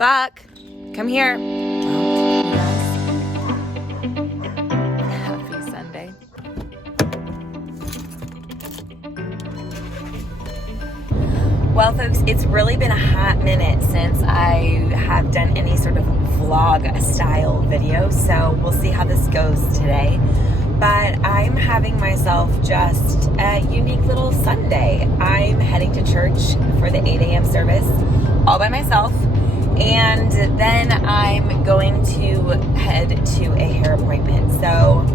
Buck, come here. Happy Sunday. Well, folks, it's really been a hot minute since I have done any sort of vlog style video, so we'll see how this goes today. But I'm having myself just a unique little Sunday. I'm heading to church for the 8 a.m. service all by myself. And then I'm going to head to a hair appointment. So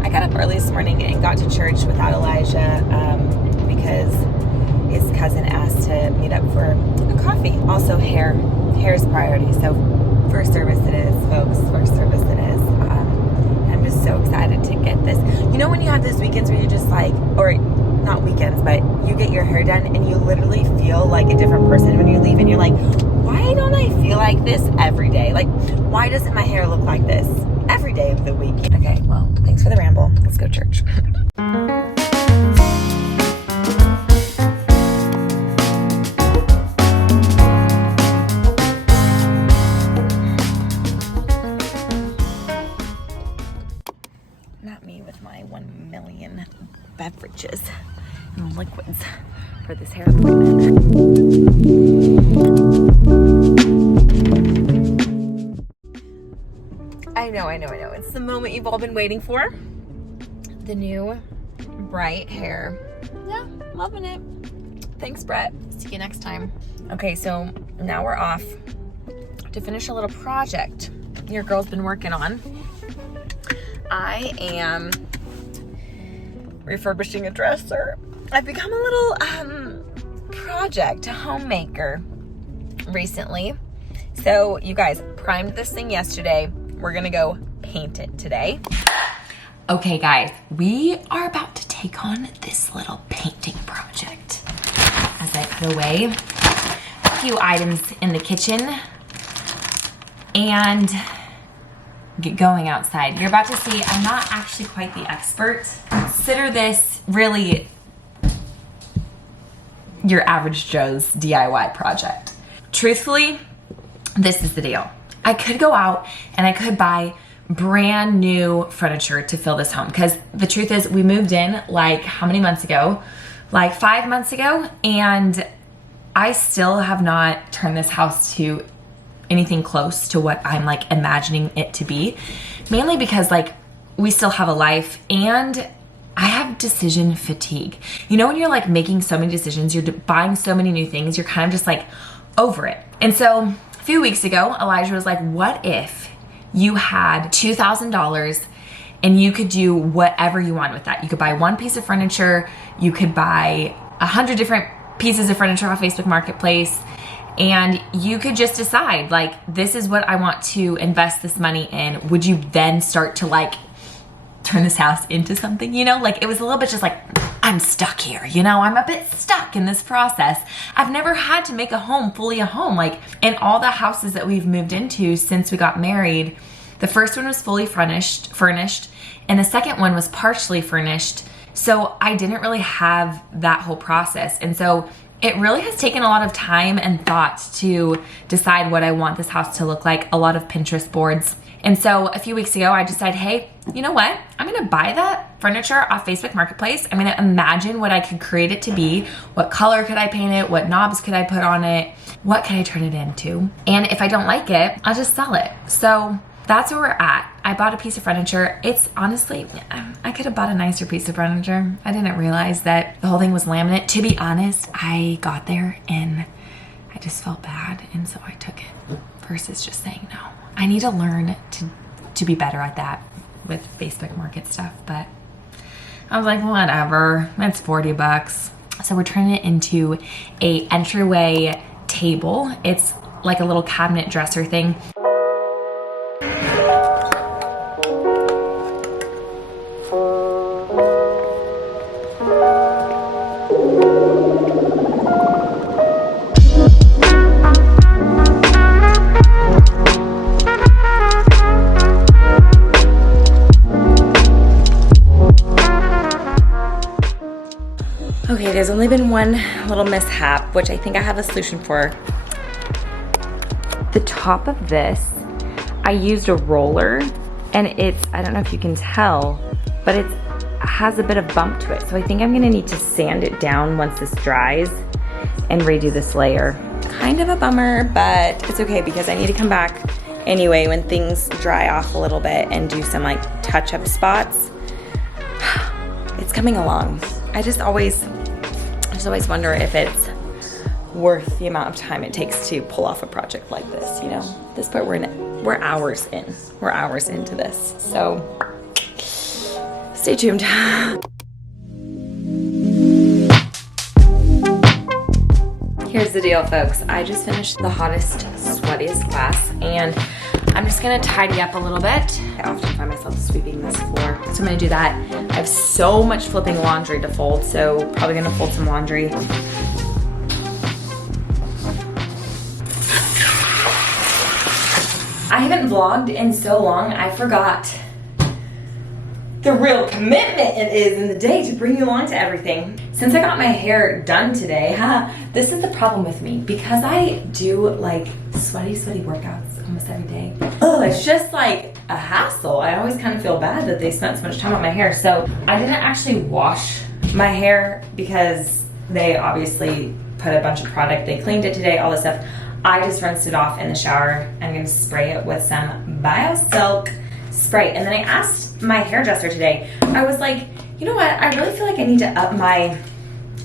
I got up early this morning and got to church without Elijah because his cousin asked to meet up for a coffee. Also, hair's priority. So first service it is, folks. First service it is. I'm just so excited to get this. You know when you have those weekends where you're just like, or not weekends, but you get your hair done and you literally feel like a different person when you leave, and you're like, why don't I feel like this every day? Like, why doesn't my hair look like this every day of the week? Okay, well, thanks for the ramble. Let's go to church. Not me with my 1 million beverages and liquids for this hair appointment. I know. It's the moment you've all been waiting for. The new bright hair. Yeah, loving it. Thanks, Brett. See you next time. Okay, so now we're off to finish a little project your girl's been working on. I am refurbishing a dresser. I've become a little project homemaker recently. So you guys, primed this thing yesterday. We're gonna go paint it today. Okay guys, we are about to take on this little painting project. As I put away a few items in the kitchen and get going outside. You're about to see, I'm not actually quite the expert. Consider this really your average Joe's DIY project. Truthfully, this is the deal. I could go out and I could buy brand new furniture to fill this home, because the truth is we moved in like how many months ago? Like 5 months ago, and I still have not turned this house to anything close to what I'm like imagining it to be, mainly because like we still have a life and I have decision fatigue. You know when you're like making so many decisions, you're buying so many new things, you're kind of just like over it. And so a few weeks ago, Elijah was like, what if you had $2,000 and you could do whatever you want with that? You could buy one piece of furniture, you could buy 100 different pieces of furniture off Facebook Marketplace, and you could just decide, like, this is what I want to invest this money in. Would you then start to like turn this house into something, you know? Like, it was a little bit just like, I'm stuck here, you know? I'm a bit stuck in this process. I've never had to make a home fully a home. Like, in all the houses that we've moved into since we got married, the first one was fully furnished, and the second one was partially furnished. So I didn't really have that whole process. And so it really has taken a lot of time and thought to decide what I want this house to look like, a lot of Pinterest boards. And so a few weeks ago, I decided, hey, you know what? I'm gonna buy that furniture off Facebook Marketplace. I'm gonna imagine what I could create it to be. What color could I paint it? What knobs could I put on it? What could I turn it into? And if I don't like it, I'll just sell it. So that's where we're at. I bought a piece of furniture. It's honestly, I could have bought a nicer piece of furniture. I didn't realize that the whole thing was laminate. To be honest, I got there and I just felt bad, and so I took it versus just saying no. I need to learn to be better at that with Facebook Market stuff, but I was like, whatever, it's 40 bucks. So we're turning it into a entryway table. It's like a little cabinet dresser thing. Okay, there's only been one little mishap, which I think I have a solution for. The top of this, I used a roller, and I don't know if you can tell, but it has a bit of bump to it. So I think I'm gonna need to sand it down once this dries and redo this layer. Kind of a bummer, but it's okay because I need to come back anyway when things dry off a little bit and do some like touch-up spots. It's coming along. I just always wonder if it's worth the amount of time it takes to pull off a project like this, you know? At this point, we're hours in. We're hours into this. So stay tuned. Here's the deal, folks. I just finished the hottest, sweatiest class, and I'm just gonna tidy up a little bit. I often find myself sweeping this floor, so I'm gonna do that. I have so much flipping laundry to fold, so probably gonna fold some laundry. I haven't vlogged in so long, I forgot the real commitment it is in the day to bring you along to everything. Since I got my hair done today, this is the problem with me. Because I do like sweaty workouts almost every day. Oh, it's just like a hassle. I always kind of feel bad that they spent so much time on my hair. So I didn't actually wash my hair because they obviously put a bunch of product. They cleaned it today, all this stuff. I just rinsed it off in the shower. I'm gonna spray it with some BioSilk spray. And then I asked my hairdresser today, I was like, you know what? I really feel like I need to up my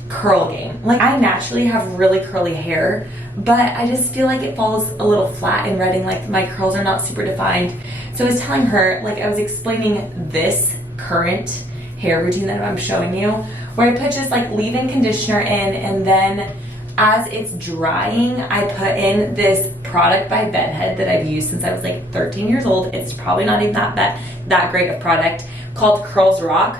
curl game. Like, I naturally have really curly hair, but I just feel like it falls a little flat in Redding. Like, my curls are not super defined. So I was telling her, like, I was explaining this current hair routine that I'm showing you, where I put just like leave-in conditioner in, and then as it's drying, I put in this product by Bedhead that I've used since I was like 13 years old. It's probably not even that great of product, called Curls Rock.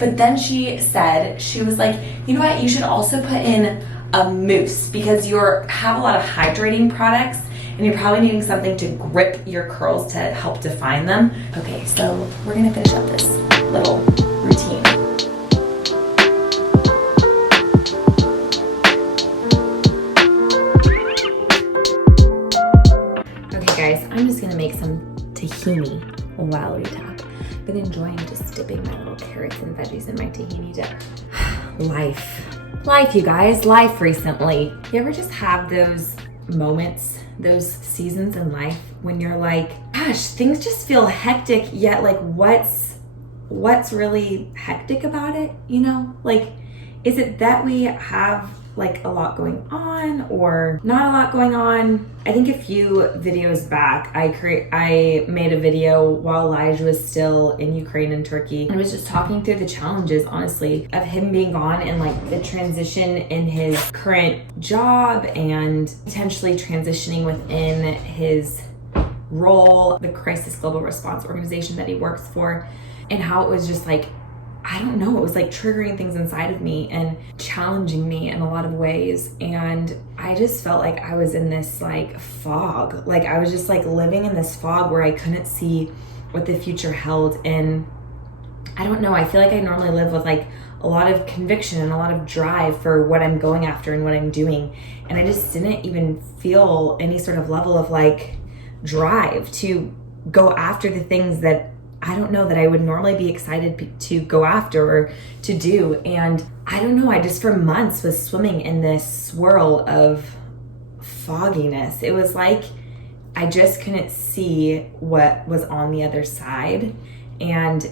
But then she said, she was like, you know what, you should also put in a mousse because you have a lot of hydrating products and you're probably needing something to grip your curls to help define them. Okay, so we're gonna finish up this little routine. Guys, I'm just gonna make some tahini while we talk. Been enjoying just dipping my little carrots and veggies in my tahini dip. Life, you guys, life recently. You ever just have those moments, those seasons in life when you're like, gosh, things just feel hectic, yet like what's really hectic about it, you know? Like, is it that we have like a lot going on or not a lot going on? I think a few videos back, I made a video while Elijah was still in Ukraine and Turkey, and was just talking through the challenges, honestly, of him being gone and like the transition in his current job and potentially transitioning within his role, the Crisis Global Response organization that he works for, and how it was just like, I don't know, it was like triggering things inside of me and challenging me in a lot of ways. And I just felt like I was in this like fog. Like I was just like living in this fog where I couldn't see what the future held. And I don't know, I feel like I normally live with like a lot of conviction and a lot of drive for what I'm going after and what I'm doing. And I just didn't even feel any sort of level of like drive to go after the things that I don't know that I would normally be excited to go after or to do. And I don't know, I just for months was swimming in this swirl of fogginess. It was like I just couldn't see what was on the other side. And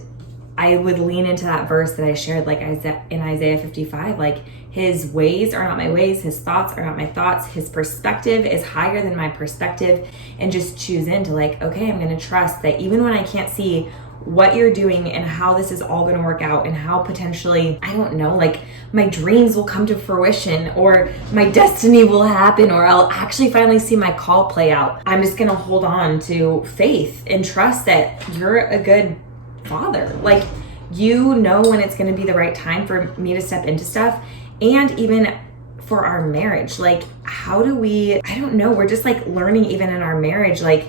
I would lean into that verse that I shared, like in Isaiah 55, like his ways are not my ways, his thoughts are not my thoughts, his perspective is higher than my perspective, and just choose into like, okay, I'm gonna trust that even when I can't see what you're doing and how this is all gonna work out and how potentially, I don't know, like my dreams will come to fruition or my destiny will happen or I'll actually finally see my call play out. I'm just gonna hold on to faith and trust that you're a good father. Like, you know when it's gonna be the right time for me to step into stuff. And even for our marriage, like how do we, I don't know, we're just like learning even in our marriage, like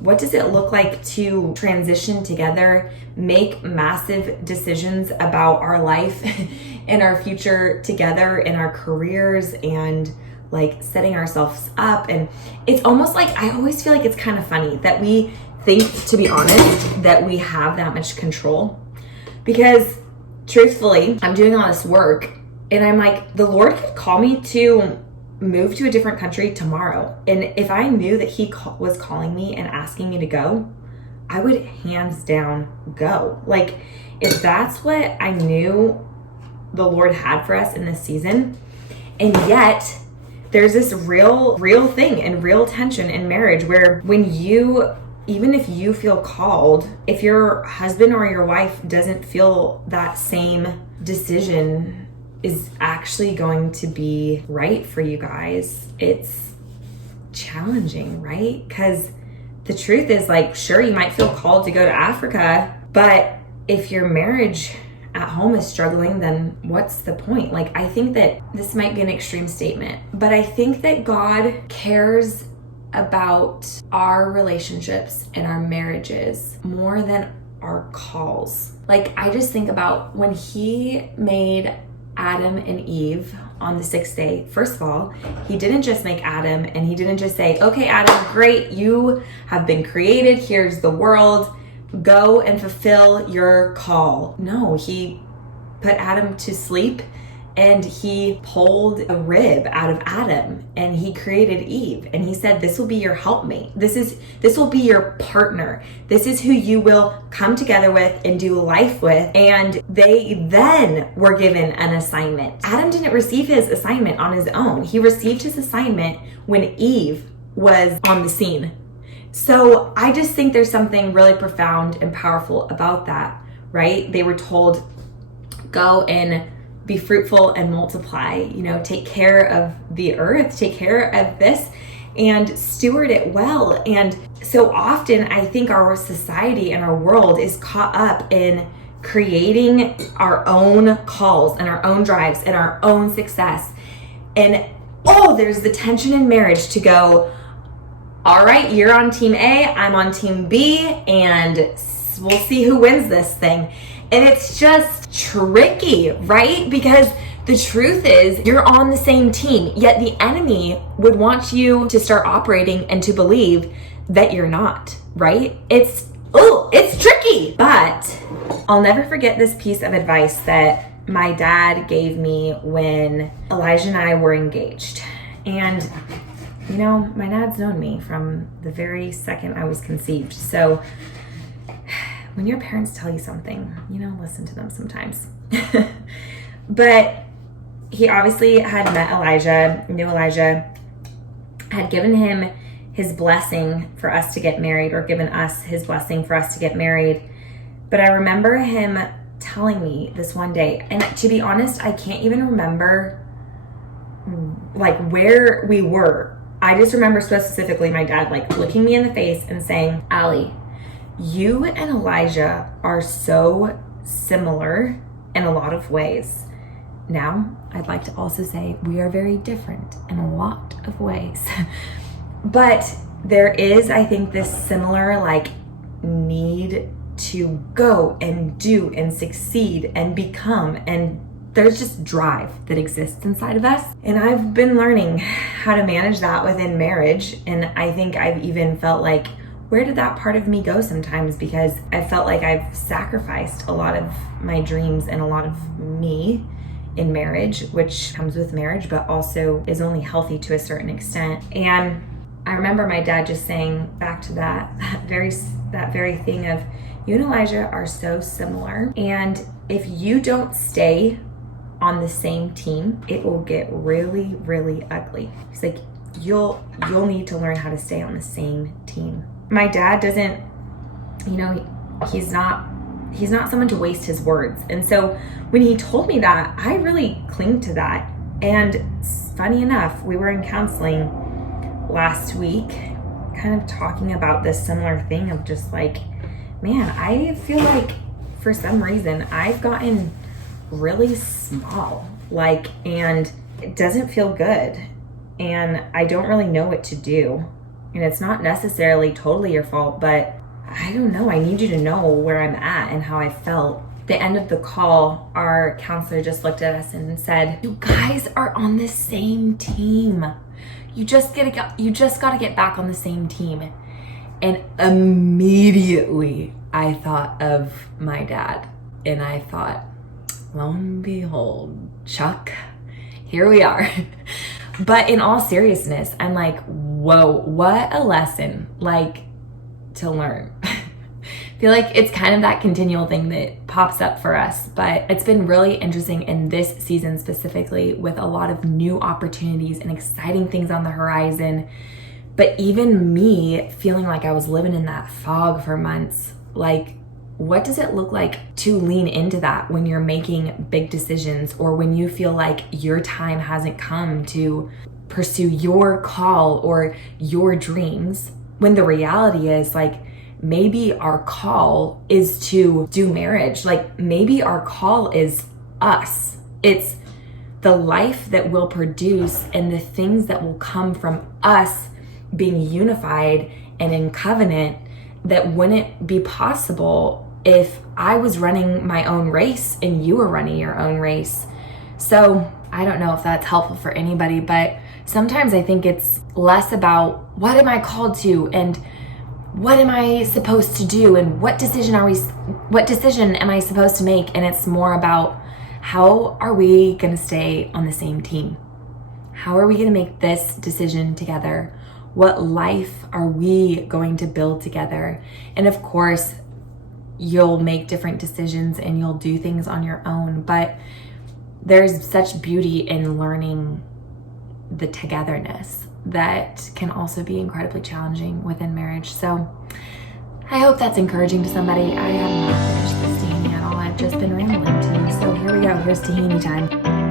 what does it look like to transition together, make massive decisions about our life and our future together in our careers and like setting ourselves up. And it's almost like, I always feel like it's kind of funny that we think, to be honest, that we have that much control. Because truthfully, I'm doing all this work and I'm like, the Lord could call me to move to a different country tomorrow. And if I knew that he was calling me and asking me to go, I would hands down go. Like, if that's what I knew the Lord had for us in this season, and yet there's this real thing and real tension in marriage where when you, even if you feel called, if your husband or your wife doesn't feel that same decision is actually going to be right for you guys, it's challenging, right? Because the truth is, like, sure, you might feel called to go to Africa, but if your marriage at home is struggling, then what's the point? Like, I think that this might be an extreme statement, but I think that God cares about our relationships and our marriages more than our calls. Like, I just think about when he made Adam and Eve on the 6th day. First of all, he didn't just make Adam and he didn't just say, okay, Adam, great, you have been created, here's the world, go and fulfill your call. No, he put Adam to sleep and he pulled a rib out of Adam and he created Eve. And he said, this will be your helpmate. This will be your partner. This is who you will come together with and do life with. And they then were given an assignment. Adam didn't receive his assignment on his own. He received his assignment when Eve was on the scene. So I just think there's something really profound and powerful about that, right? They were told, go and be fruitful and multiply, take care of the earth, take care of this and steward it well. And so often I think our society and our world is caught up in creating our own calls and our own drives and our own success. And there's the tension in marriage to go, all right, you're on team A, I'm on team B, and we'll see who wins this thing. And it's just tricky, right? Because the truth is you're on the same team, yet the enemy would want you to start operating and to believe that you're not, right? It's tricky. But I'll never forget this piece of advice that my dad gave me when Elijah and I were engaged. And my dad's known me from the very second I was conceived. So when your parents tell you something, listen to them sometimes. But he obviously had met Elijah, knew Elijah, had given him his blessing for us to get married, or given us his blessing for us to get married. But I remember him telling me this one day, and to be honest, I can't even remember like where we were. I just remember so specifically my dad like looking me in the face and saying, Allie, you and Elijah are so similar in a lot of ways. Now, I'd like to also say we are very different in a lot of ways. But there is, I think, this similar like need to go and do and succeed and become, and there's just drive that exists inside of us. And I've been learning how to manage that within marriage. And I think I've even felt like, where did that part of me go sometimes? Because I felt like I've sacrificed a lot of my dreams and a lot of me in marriage, which comes with marriage, but also is only healthy to a certain extent. And I remember my dad just saying back to that very thing of, you and Elijah are so similar. And if you don't stay on the same team, it will get really, really ugly. He's like, you'll need to learn how to stay on the same team. My dad doesn't, he's not someone to waste his words. And so when he told me that, I really clinged to that. And funny enough, we were in counseling last week, kind of talking about this similar thing of just like, man, I feel like for some reason I've gotten really small, and it doesn't feel good. And I don't really know what to do. And it's not necessarily totally your fault, but I don't know. I need you to know where I'm at and how I felt. the end of the call, our counselor just looked at us and said, "You guys are on the same team. You just gotta get back on the same team." And immediately I thought of my dad, and I thought, lo and behold, Chuck, here we are. But in all seriousness, I'm like, whoa, what a lesson, like, to learn. I feel like it's kind of that continual thing that pops up for us, but it's been really interesting in this season specifically, with a lot of new opportunities and exciting things on the horizon. But even me feeling like I was living in that fog for months, like, what does it look like to lean into that when you're making big decisions, or when you feel like your time hasn't come to pursue your call or your dreams, when the reality is, like, maybe our call is to do marriage. Like, maybe our call is us. It's the life that we'll produce and the things that will come from us being unified and in covenant that wouldn't be possible if I was running my own race and you were running your own race. So I don't know if that's helpful for anybody, but sometimes I think it's less about what am I called to and what am I supposed to do and what decision am I supposed to make? And it's more about, how are we going to stay on the same team? How are we going to make this decision together? What life are we going to build together? And of course, you'll make different decisions and you'll do things on your own, but there's such beauty in learning the togetherness that can also be incredibly challenging within marriage. So I hope that's encouraging to somebody. I have not finished this scene at all. I've just been rambling to you. So here we go. Here's tahini time.